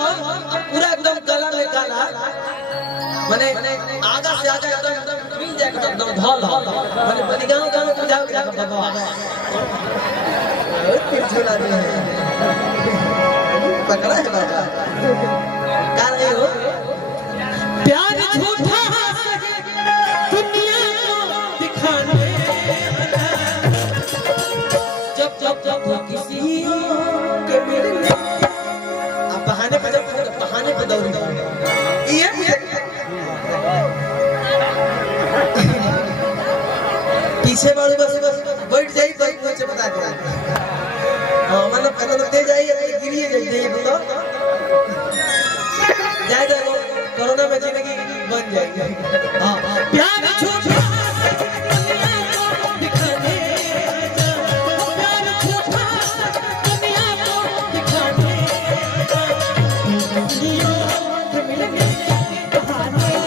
हो पूरा एकदम गला में गाला माने आगा से आगा एकदम मिल जाए एकदम ढल माने बलिगांव गांव तू जाओ बाबा झोला दे पकड़ा है बाबा का रहे हो प्यार झूठा दुनिया को दिखाने जब जब जब किसी के मिलने अब बहाने पे दौड़ ये पीछे वाले बस बैठ जाई तो नीचे बता दे मतलब पहले तो दे जाइए गिरिए जाइए तो जाए जाओ कोरोना में जिंदगी बन जाएगी हां प्यार झूठा दिखाने प्यार झूठा दुनिया को दिखाने मिलने बहाने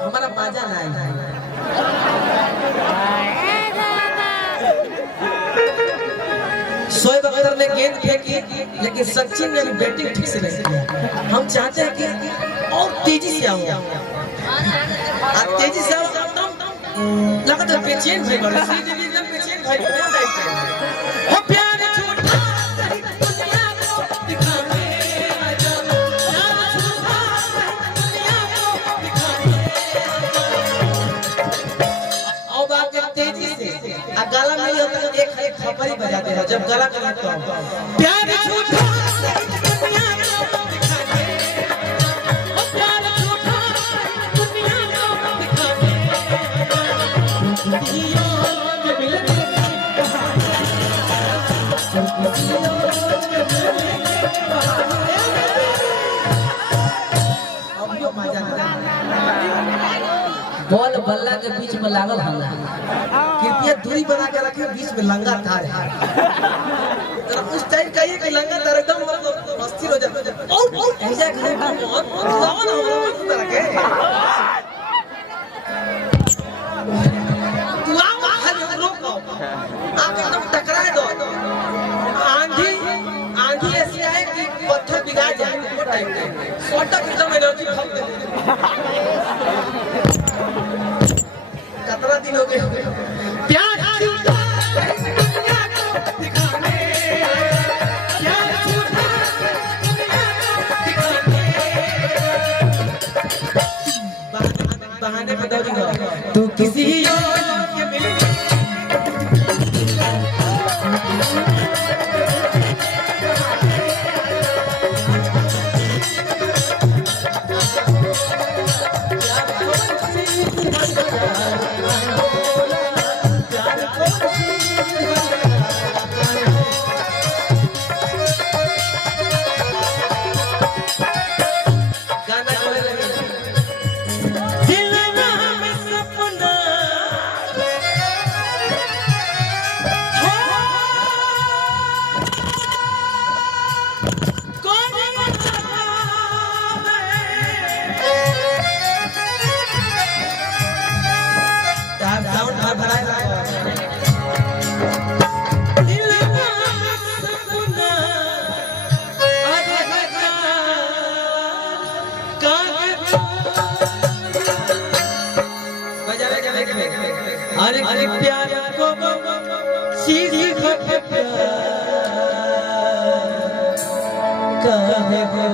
हमारा बाजा नहीं शोएब अख्तर ने गेंद फेंकी लेकिन सचिन ने बैटिंग ठीक से नहीं किया हम चाहते हैं कि और तेजी से आओ तेजी से आओ लगा तो बेचैन भाई बड़ा सीधे एकदम बेचैन भाई हो प्यार झूठा दुनिया को दिखाने प्यार झूठा दुनिया को दिखाने आओ बात तेजी से गला में होता है एक खपरी बजाते रहो जब गला का लगता है प्यार झूठा दुनिया को दिखाने ओ प्यार झूठा दुनिया को दिखाने दुनिया में मिलने अब यो मजा बॉल बल्ला के बीच में लागल हल्ला कृपया दूरी बना के रखिए बीच में लंगा तार है उस टाइम कहिए कि लंगा तार एकदम अस्थिर हो जाए और ऐसा करे बहुत लाओ ना उस तरह के तू आओ खाली रोको आप एकदम टकराए दो आंधी ऐसी आए कि पत्थर पिघल जाए वो टाइम पे शॉट एकदम एनर्जी खत्म कितना दिन हो गए प्यार झूठा दुनिया को दिखाने प्यार झूठा दुनिया को दिखाने बहाने पे दौड़ी हो तू किसी और के मिलने अरे प्यार को सीधी कहे हो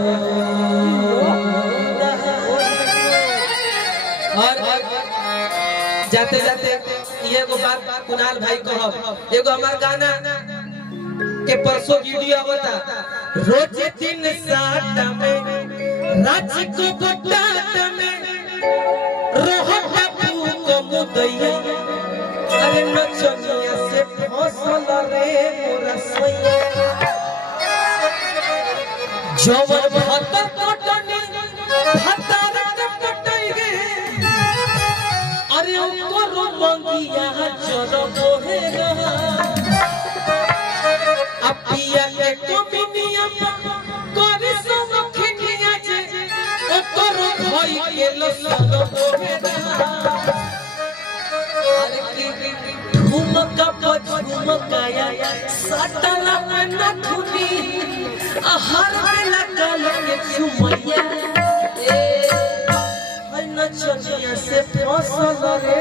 और जाते जाते ये को बात कुणाल भाई कहब एगो हमार गाना के परसों वीडियो आवता रोज दिन साथ में रात को बटात में रोह बाबू को मुदैया अरे नचनिया से फसल रे मोरा सैया जवन भतर कटनी भतर कटई गे अरे ओकरो मंगिया जरो बोहे रहा अपिया के कमिनिया करे सब खिनिया जे ओकरो भई के लसरो बोहे रहा अरे की ठुमका झुमकाया सटला में नथुनी हर बेला काल के चुमैया ए है नचनिया से फसल रे।